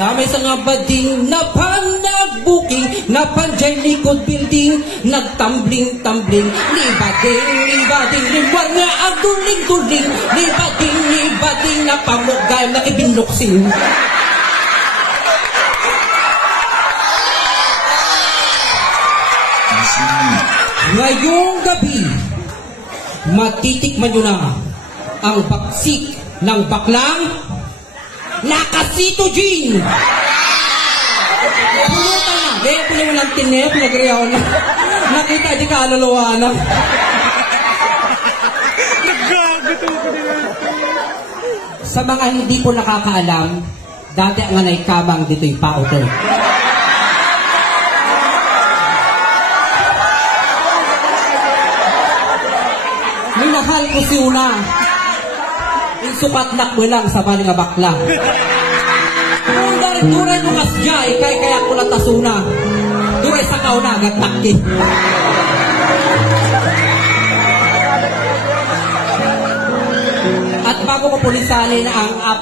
Damay sa nga bading na panag-booking, na panjay likod building, nagtambling-tambling, libading, limwar nga ang duling-duling, libading, na pamugay, nakibinuksin. Ngayong gabi, matitikman nyo na ang baksik ng baklang nakasito-gin! Pulutan na! Kaya pala mo lang tinep, nagriyaw na. Nakita, di ka alalawanan. Sa mga hindi po nakakaalam, dati ang anay kamang dito'y pauto. Minahal ko si Una. Sukat na ko lang sa bali nga bakla. Duray nukas dya, ikay kaya ko lang tasuna. Duray sa kauna, gatakit. At bago ko pulisalin ang